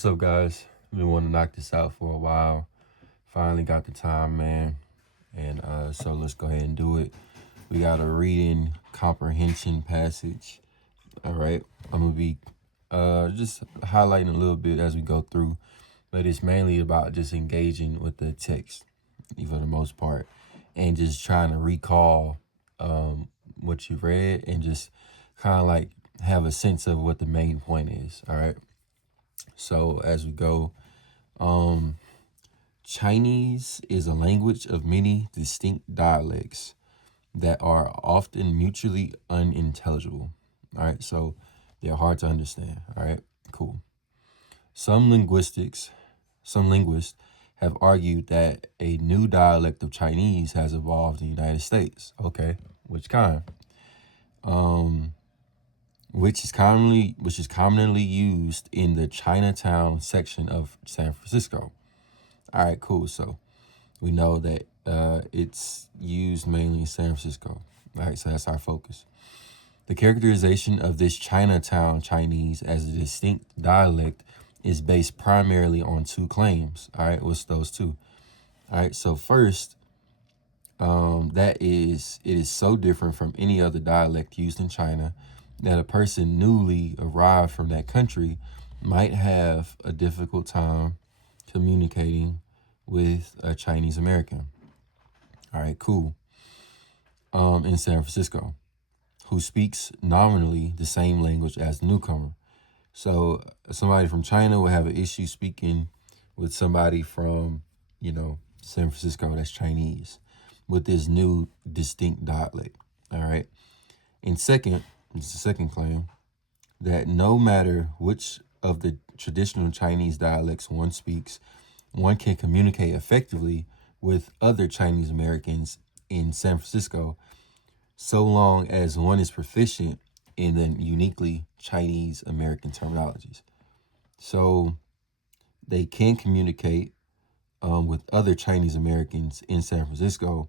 What's up, guys? Been wanting to knock this out for a while. Finally got the time, man. And so let's go ahead and do it. We got a reading comprehension passage. All right. I'm going to be just highlighting a little bit as we go through, but it's mainly about just engaging with the text for the most part and just trying to recall what you read and just kind of like have a sense of what the main point is. All right. So as we go, Chinese is a language of many distinct dialects that are often mutually unintelligible. All right, so they're hard to understand. All right, cool. Some linguists have argued that a new dialect of Chinese has evolved in the United States. Okay, which kind? Which is commonly used in the Chinatown section of San Francisco. All right, cool. So we know that it's used mainly in San Francisco. All right, so that's our focus. The characterization of this Chinatown Chinese as a distinct dialect is based primarily on two claims. All right, what's those two? All right, so first, it is so different from any other dialect used in China that a person newly arrived from that country might have a difficult time communicating with a Chinese American. All right, cool. In San Francisco, who speaks nominally the same language as the newcomer. So somebody from China will have an issue speaking with somebody from, San Francisco that's Chinese with this new distinct dialect. All right. And second, this is the second claim, that no matter which of the traditional Chinese dialects one speaks, one can communicate effectively with other Chinese Americans in San Francisco so long as one is proficient in the uniquely Chinese American terminologies. So they can communicate with other Chinese Americans in San Francisco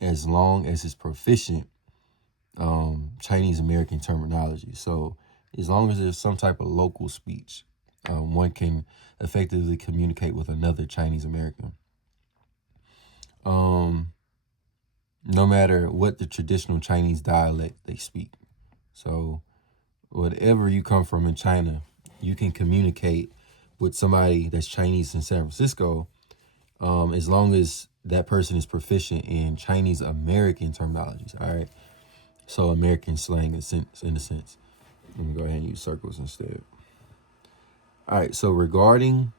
as long as it's proficient Chinese American terminology. So as long as there's some type of local speech, one can effectively communicate with another Chinese American. No matter what the traditional Chinese dialect they speak. So whatever you come from in China, you can communicate with somebody that's Chinese in San Francisco, as long as that person is proficient in Chinese American terminologies. All right. So American slang in a sense. Let me go ahead and use circles instead. All right. So regarding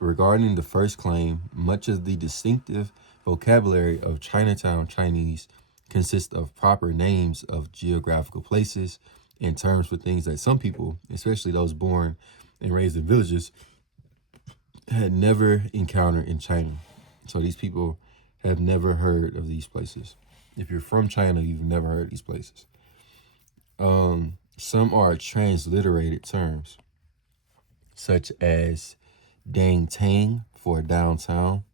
the first claim, much of the distinctive vocabulary of Chinatown Chinese consists of proper names of geographical places and terms for things that some people, especially those born and raised in villages, had never encountered in China. So these people have never heard of these places. If you're from China, you've never heard of these places. Some are transliterated terms, such as dang tang for downtown.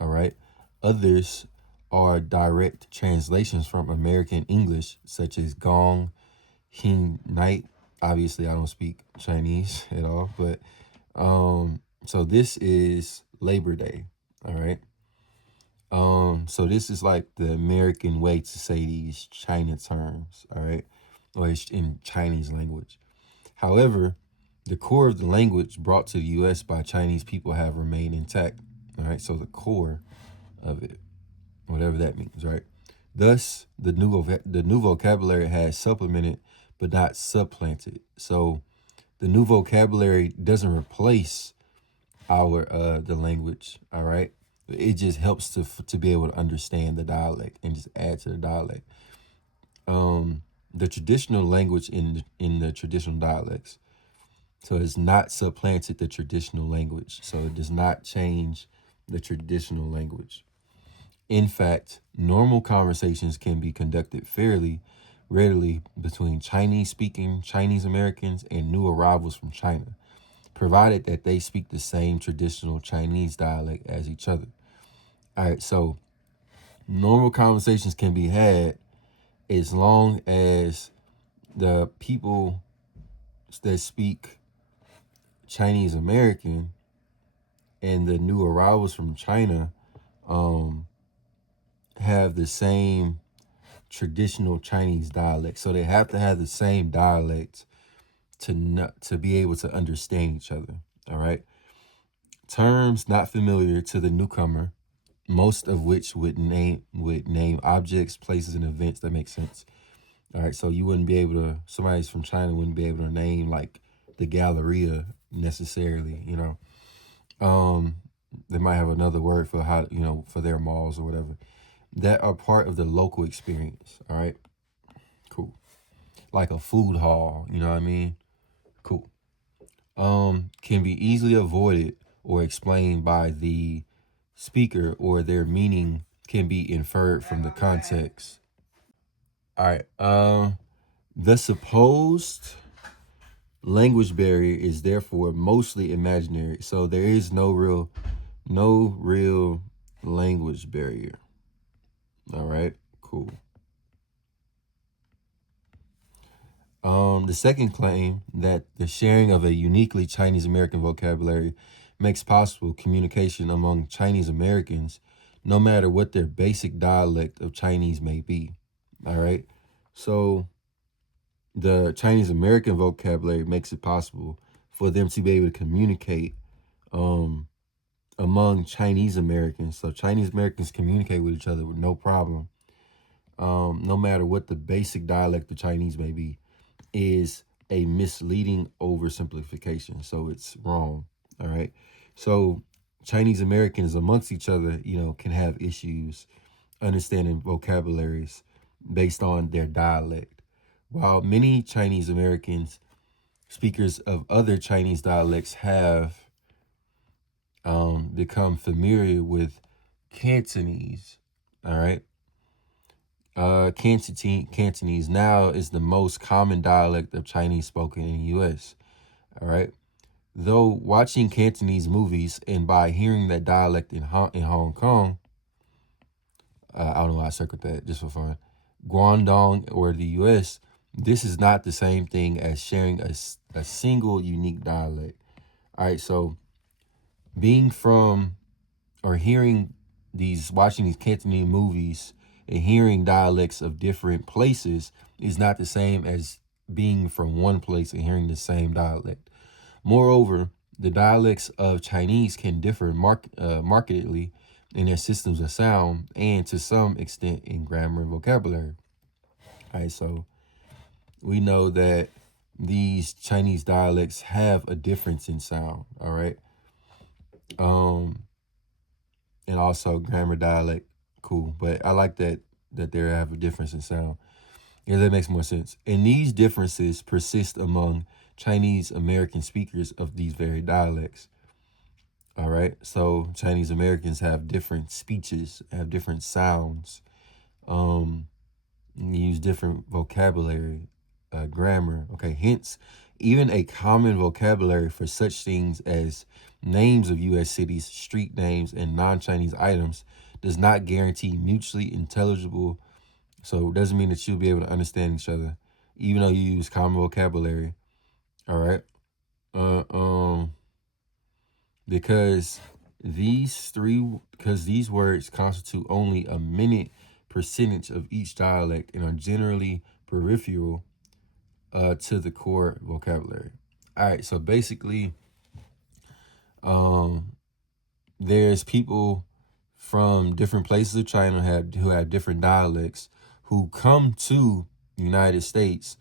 All right. Others are direct translations from American English, such as gong, hin night. Obviously, I don't speak Chinese at all, but so this is Labor Day. All right. So this is like the American way to say these China terms. All right, or it's in Chinese language. However, the core of the language brought to the U.S. by Chinese people have remained intact. All right, so the core of it, whatever that means, right? Thus, the new vocabulary has supplemented but not supplanted. So the new vocabulary doesn't replace our the language. All right, it just helps to be able to understand the dialect and just add to the dialect. The traditional language in the traditional dialects. So it's not supplanted the traditional language. So it does not change the traditional language. In fact, normal conversations can be conducted fairly readily between Chinese-speaking Chinese Americans and new arrivals from China, provided that they speak the same traditional Chinese dialect as each other. All right, so normal conversations can be had as long as the people that speak Chinese American and the new arrivals from China um, have the same traditional Chinese dialect. So they have to have the same dialect to be able to understand each other. All right. Terms not familiar to the newcomer, most of which would name objects, places, and events that make sense. All right. So you wouldn't be able to, somebody's from China wouldn't be able to name like the Galleria necessarily, you know. Um, they might have another word for how, for their malls or whatever that are part of the local experience. All right. Cool. Like a food hall, you know what I mean? Cool. Can be easily avoided or explained by the speaker, or their meaning can be inferred from the context. All right. The supposed language barrier is therefore mostly imaginary. So there is no real language barrier. All right. Cool. The second claim that the sharing of a uniquely Chinese American vocabulary makes possible communication among Chinese Americans, no matter what their basic dialect of Chinese may be. All right. So the Chinese American vocabulary makes it possible for them to be able to communicate um, among Chinese Americans. So Chinese Americans communicate with each other with no problem, no matter what the basic dialect of Chinese may be. Is a misleading oversimplification. So it's wrong. All right. So Chinese Americans amongst each other, can have issues understanding vocabularies based on their dialect. While many Chinese Americans speakers of other Chinese dialects have become familiar with Cantonese. All right. Cantonese now is the most common dialect of Chinese spoken in the U.S. All right. Though watching Cantonese movies and by hearing that dialect in Hong Kong, I don't know why I circled that just for fun, Guangdong or the U.S., this is not the same thing as sharing a single unique dialect. All right. So being from or watching these Cantonese movies and hearing dialects of different places is not the same as being from one place and hearing the same dialect. Moreover, the dialects of Chinese can differ markedly in their systems of sound and to some extent in grammar and vocabulary. All right, so we know that these Chinese dialects have a difference in sound. All right. Um, and also grammar dialect, cool. But I like that they have a difference in sound. Yeah, that makes more sense. And these differences persist among Chinese American speakers of these very dialects. All right. So Chinese Americans have different speeches, have different sounds, um, use different vocabulary, grammar. Okay. Hence, even a common vocabulary for such things as names of U.S. cities, street names, and non-Chinese items does not guarantee mutually intelligible. So it doesn't mean that you'll be able to understand each other, even though you use common vocabulary. All right. Uh, um, because these words constitute only a minute percentage of each dialect and are generally peripheral to the core vocabulary. All right, so basically, um, there's people from different places of China who have different dialects who come to the United States,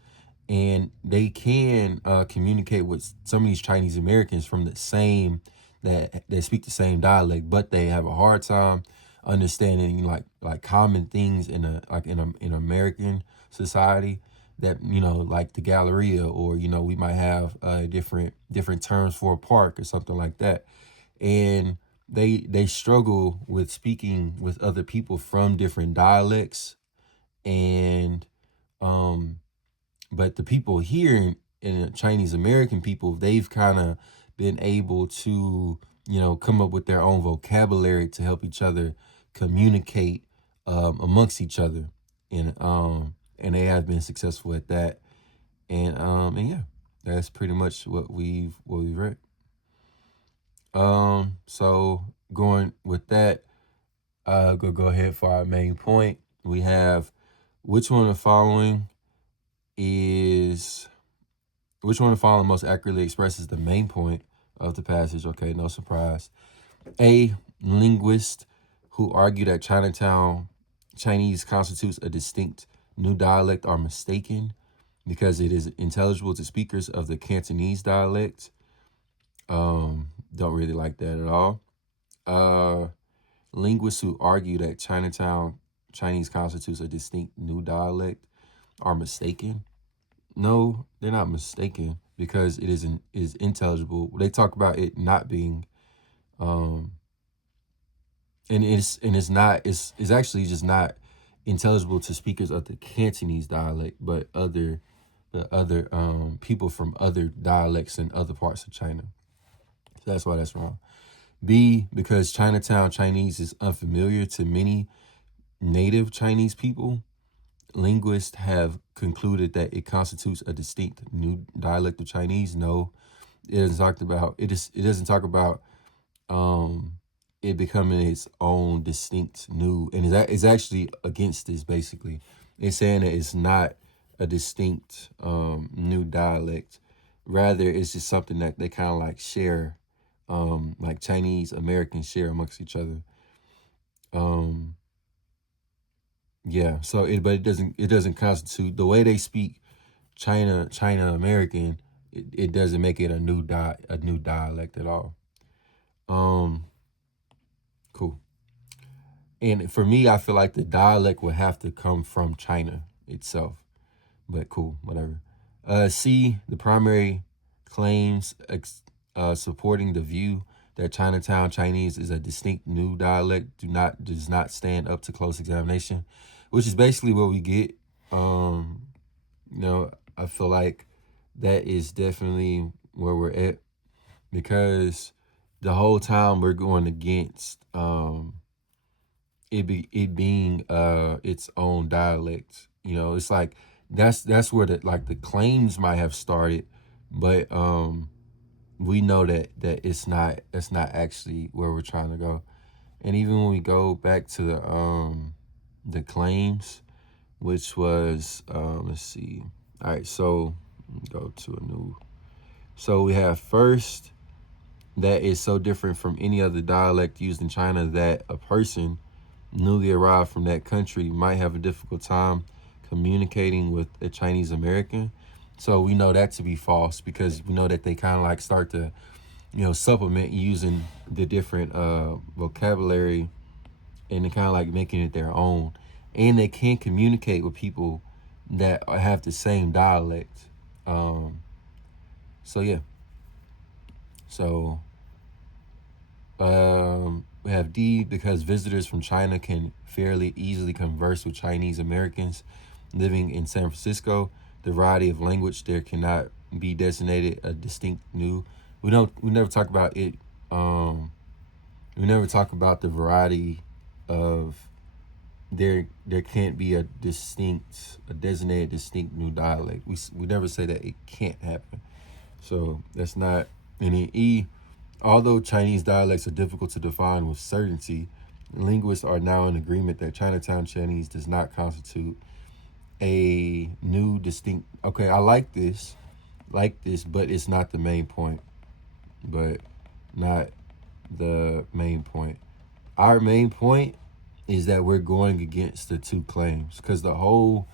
and they can communicate with some of these Chinese Americans from the same that speak the same dialect, but they have a hard time understanding like common things in American society that like the Galleria, or we might have different terms for a park or something like that, and they struggle with speaking with other people from different dialects, and um but the people here in Chinese American people, they've kind of been able to, come up with their own vocabulary to help each other communicate amongst each other. And they have been successful at that. And yeah, that's pretty much what we've read. So going with that, go ahead for our main point. We have which one of the following is which one of the following most accurately expresses the main point of the passage? Okay, no surprise. A, linguists who argue that Chinatown Chinese constitutes a distinct new dialect are mistaken because it is intelligible to speakers of the Cantonese dialect. Don't really like that at all. Linguists who argue that Chinatown Chinese constitutes a distinct new dialect are mistaken. No, they're not mistaken because it is intelligible. They talk about it not being, um, it's actually just not intelligible to speakers of the Cantonese dialect, but the other people from other dialects in other parts of China. So that's why that's wrong. B, because Chinatown Chinese is unfamiliar to many native Chinese people, linguists have concluded that it constitutes a distinct new dialect of Chinese. No, it doesn't talk about um it becoming its own distinct new, and it's actually against this. Basically, it's saying that it's not a distinct new dialect. Rather, it's just something that they kind of like share, like Chinese Americans share amongst each other. um yeah, so it doesn't constitute the way they speak China American. It doesn't make it a new dialect at all. um cool. And for me, I feel like the dialect would have to come from China itself. But cool, whatever. C, the primary claims supporting the view that Chinatown Chinese is a distinct new dialect does not stand up to close examination, which is basically what we get. Um, I feel like that is definitely where we're at because the whole time we're going against it being its own dialect. It's like that's where the claims might have started, but we know that that's not actually where we're trying to go. And even when we go back to the claims, which was let's see. All right, so go to a new. So we have first, that is so different from any other dialect used in China that a person newly arrived from that country might have a difficult time communicating with a Chinese American. So we know that to be false because we know that they kind of like start to, supplement using the different vocabulary and they kind of like making it their own. And they can communicate with people that have the same dialect. Um, so yeah. So we have D, because visitors from China can fairly easily converse with Chinese Americans living in San Francisco. The variety of language there cannot be designated a distinct new. We never talk about it. We never talk about the variety of there can't be a designated distinct new dialect. We never say that it can't happen. So that's not. And in E, although Chinese dialects are difficult to define with certainty, linguists are now in agreement that Chinatown Chinese does not constitute a new distinct. Okay, I like this, but it's not the main point. But not the main point. Our main point is that we're going against the two claims because the whole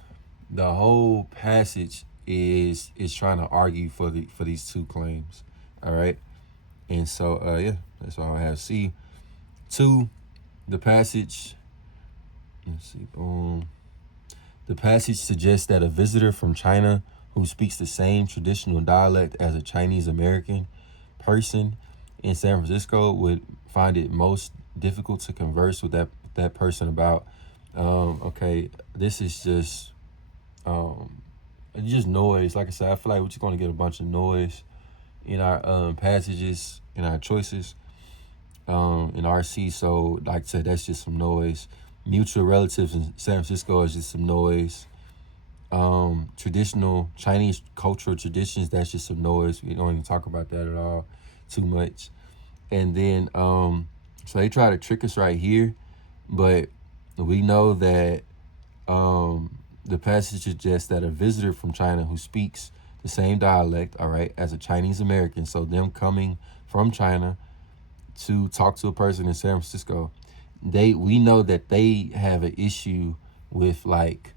passage is trying to argue for these two claims. All right. And so, yeah, that's all I have. C, two, the passage, let's see, boom. The passage suggests that a visitor from China who speaks the same traditional dialect as a Chinese American person in San Francisco would find it most difficult to converse with that person about. Okay, this is just noise. Like I said, I feel like we're just going to get a bunch of noise in our passages, in our choices, in RC. So, like I said, that's just some noise. Mutual relatives in San Francisco is just some noise. Traditional Chinese cultural traditions, that's just some noise. We don't even talk about that at all too much. And then so they try to trick us right here, but we know that the passage suggests that a visitor from China who speaks the same dialect, all right, as a Chinese American, so them coming from China to talk to a person in San Francisco, we know that they have an issue with like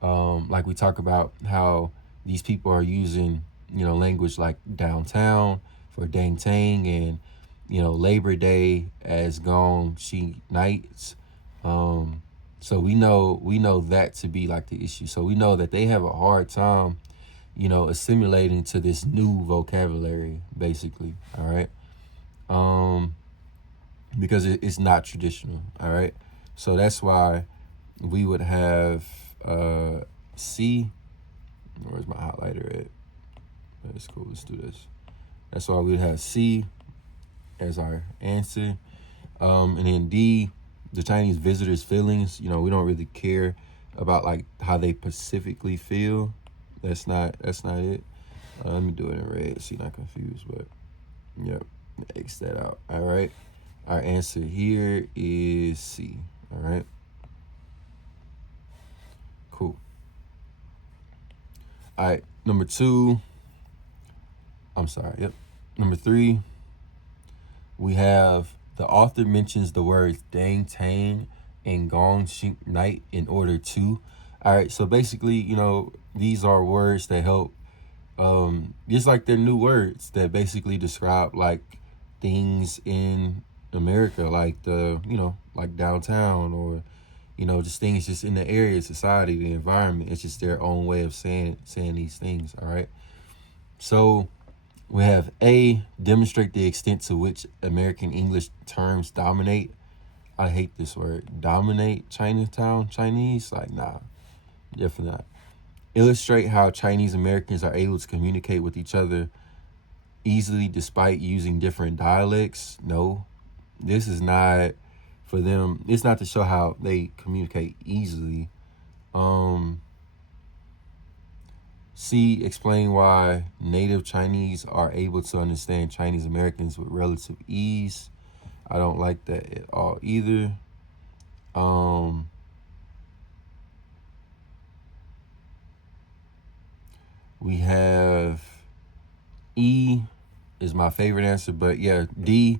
we talk about how these people are using, language like downtown for dang tang, and Labor Day as gong she nights. So we know that to be like the issue. So we know that they have a hard time, assimilating to this new vocabulary, basically. All right. Um, because it's not traditional. All right. So that's why we would have C. Where's my highlighter at? That's cool. Let's do this. That's why we'd have C as our answer. And then D, the Chinese visitors' feelings. We don't really care about like how they specifically feel. That's not it. Let me do it in red so you're not confused. But yep, X that out. All right. Our answer here is C. All right. Cool. All right. Number 2. I'm sorry. Yep. Number 3. We have the author mentions the words dang tang and gong shing night in order to. All right. So basically, these are words that help. Just like they're new words that basically describe like things in America, like like downtown, or just things just in the area, society, the environment. It's just their own way of saying these things. All right. So we have A, demonstrate the extent to which American English terms dominate. I hate this word. Dominate Chinatown Chinese? Like, nah, definitely not. Illustrate how Chinese Americans are able to communicate with each other easily despite using different dialects. No, this is not for them. It's not to show how they communicate easily. C, explain why native Chinese are able to understand Chinese Americans with relative ease. I don't like that at all either. We have E is my favorite answer, but yeah, D,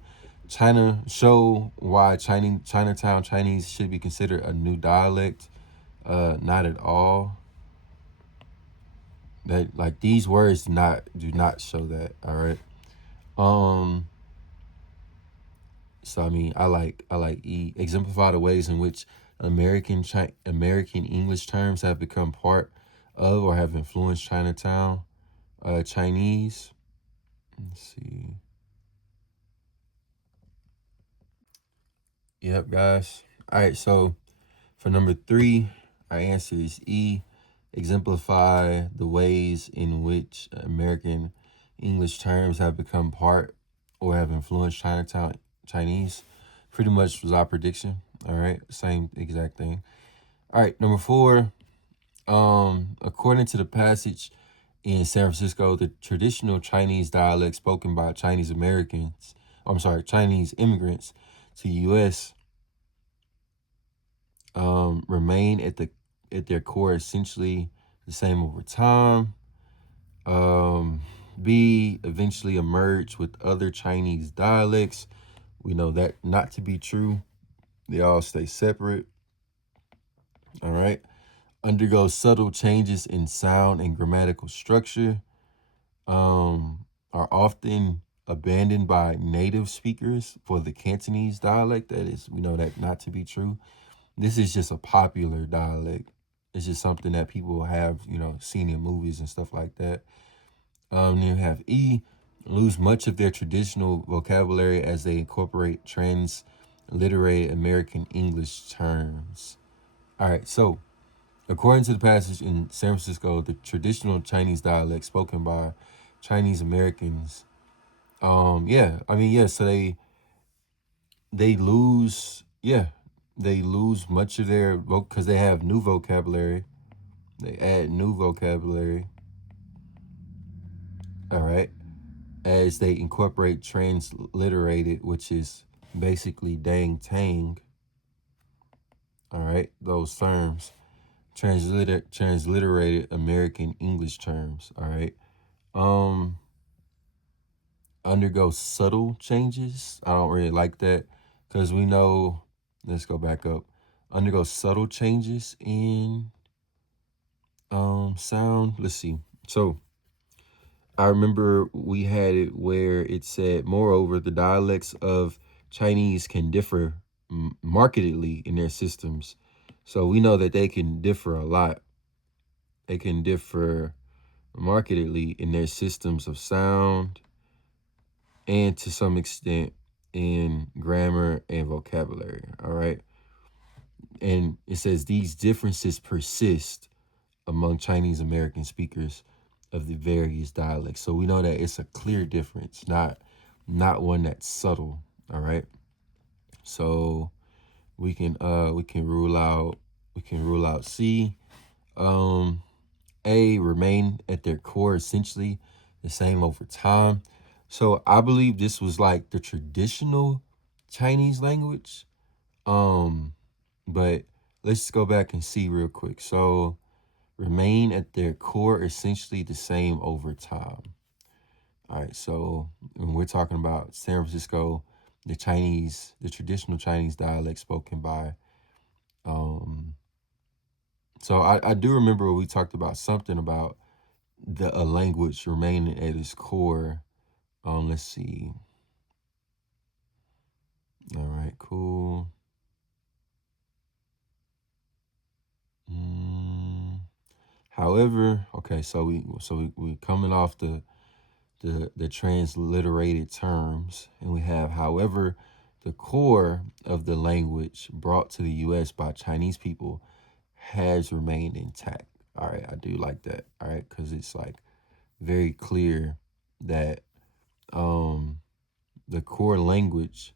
China, show why Chinatown Chinese should be considered a new dialect. Not at all. That like these words do not show that. All right. So I mean, I like E. Exemplify the ways in which American English terms have become part of or have influenced Chinatown Chinese. Let's see. Yep, guys. All right. So for number 3, our answer is E. Exemplify the ways in which American English terms have become part or have influenced Chinatown Chinese. Pretty much was our prediction. All right, same exact thing. All right, number 4. According to the passage in San Francisco, the traditional Chinese dialect spoken by Chinese Americans, Chinese immigrants to the U.S. Remain at their core essentially the same over time. B, eventually emerge with other Chinese dialects. We know that not to be true. They all stay separate. All right. Undergo subtle changes in sound and grammatical structure. Are often abandoned by native speakers for the Cantonese dialect. That is, we know that not to be true. This is just a popular dialect. It's just something that people have, seen in movies and stuff like that. Then you have E, lose much of their traditional vocabulary as they incorporate transliterated American English terms. All right, so according to the passage in San Francisco, the traditional Chinese dialect spoken by Chinese Americans, so they lose, they lose much of their because they have new vocabulary. They add new vocabulary. All right. as they incorporate transliterated, which is basically dang tang. All right, those terms, transliterated American English terms. All right, um, undergo subtle changes. I don't really like that because we know. Let's go back up. Undergo subtle changes in sound. Let's see. So I remember we had it where it said, moreover, the dialects of Chinese can differ markedly in their systems. So we know that they can differ a lot. They can differ markedly in their systems of sound and to some extent in grammar and vocabulary. All right. And it says these differences persist among Chinese American speakers of the various dialects. So we know that it's a clear difference, not one that's subtle. All right. So we can rule out C. A, remain at their core essentially the same over time. So I believe this was like the traditional Chinese language. But let's go back and see real quick. So remain at their core essentially the same over time. All right, so when we're talking about San Francisco, the traditional Chinese dialect spoken by, so I do remember we talked about something about a language remaining at its core. Let's see. All right, cool. Mm, however, okay, so we coming off the transliterated terms, and we have, however, the core of the language brought to the U.S. by Chinese people has remained intact. All right, I do like that. All right, because it's like very clear that the core language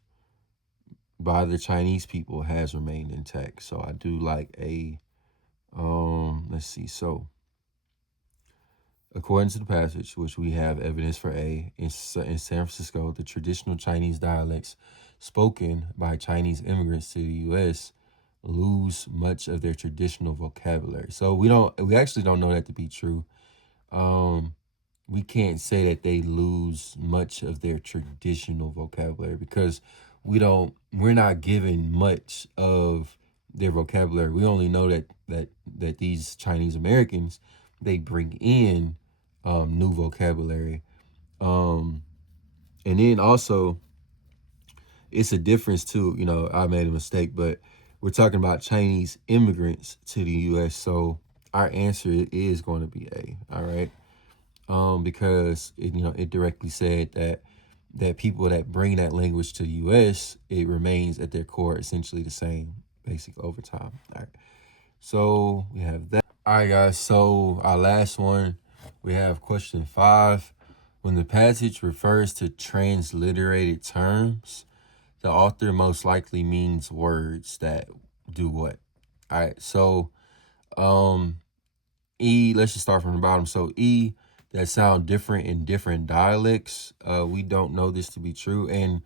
by the Chinese people has remained intact. So I do like a let's see. So according to the passage, which we have evidence for A, in San Francisco, the traditional Chinese dialects spoken by Chinese immigrants to the U.S. lose much of their traditional vocabulary. So we actually don't know that to be true. Um, we can't say that they lose much of their traditional vocabulary because we're not given much of their vocabulary. We only know that these Chinese Americans, they bring in new vocabulary. Um, and then also it's a difference too. I made a mistake, but we're talking about Chinese immigrants to the U.S. So our answer is going to be A. All right. Because it directly said that people that bring that language to the U.S., it remains at their core essentially the same, basic over time. All right. So we have that. All right, guys. So our last one, we have question 5. When the passage refers to transliterated terms, the author most likely means words that do what? All right. So E, let's just start from the bottom. So E, that sound different in different dialects. We don't know this to be true. And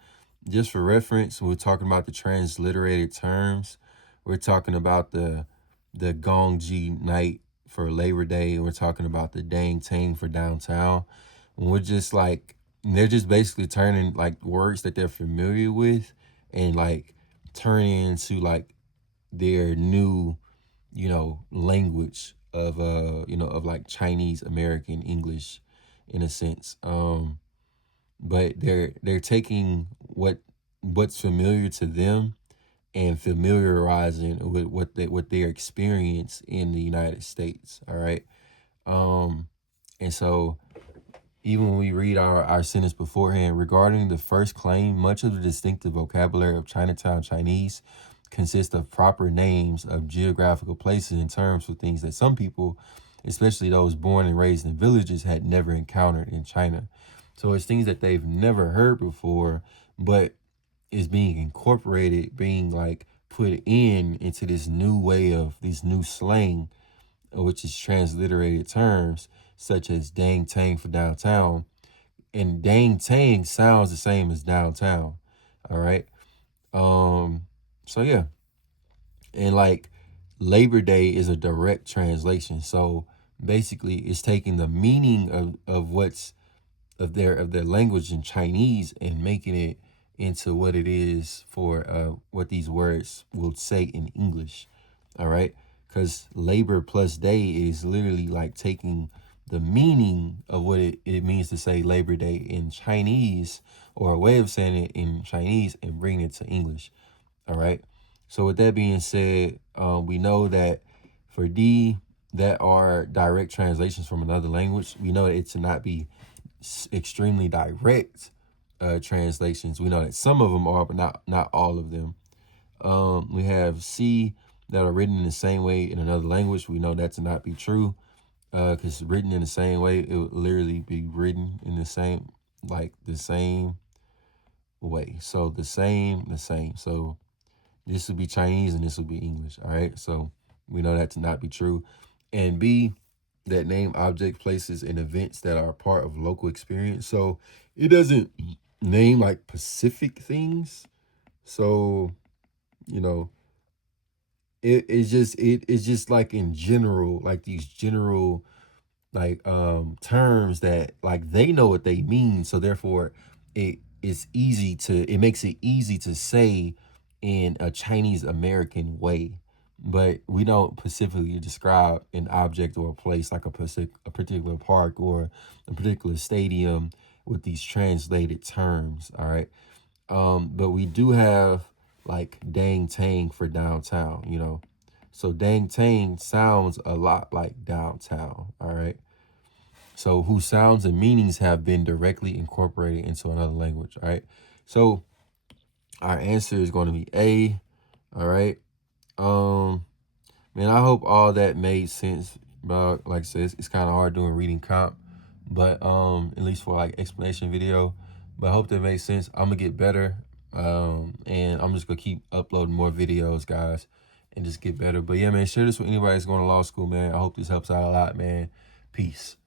just for reference, we're talking about the transliterated terms. We're talking about the Gongji night for Labor Day. And we're talking about the Dang Tang for downtown. And we're just like, they're just basically turning like words that they're familiar with and like turning into like their new language of of like Chinese American English in a sense. But they're taking what's familiar to them and familiarizing with what their experience in the United States. All right. And so even when we read our sentence beforehand, regarding the first claim, much of the distinctive vocabulary of Chinatown Chinese consists of proper names of geographical places and terms for things that some people, especially those born and raised in villages, had never encountered in China. So it's things that they've never heard before, but is being incorporated, being like put into this new way of this new slang, which is transliterated terms such as dang tang for downtown. And dang tang sounds the same as downtown. All right. So yeah. And like Labor Day is a direct translation. So basically it's taking the meaning of what's of their language in Chinese and making it into what it is for what these words will say in English. All right. Because labor plus day is literally like taking the meaning of what it means to say Labor Day in Chinese, or a way of saying it in Chinese, and bringing it to English. All right. So with that being said, we know that for D that are direct translations from another language, we know that it to not be extremely direct translations. We know that some of them are, but not all of them. We have C that are written in the same way in another language. We know that to not be true, because written in the same way, it would literally be written in the same, like the same way. So the same. So this would be Chinese and this would be English. All right. So we know that to not be true. And B, that name object places and events that are part of local experience. So it doesn't name like specific things. So, you know, it's just like in general, like these general like terms that like they know what they mean. So therefore it makes it easy to say in a Chinese American way. But we don't specifically describe an object or a place like a particular park or a particular stadium with these translated terms. All right. But we do have like dang tang for downtown, you know. So dang tang sounds a lot like downtown. All right. So whose sounds and meanings have been directly incorporated into another language. All right. So our answer is going to be A. All right. Man, I hope all that made sense. But like I said, it's kind of hard doing reading comp, but at least for like explanation video. But I hope that made sense. I'm gonna get better. And I'm just gonna keep uploading more videos, guys, and just get better. But yeah, man, share this with anybody that's going to law school, man. I hope this helps out a lot, man. Peace.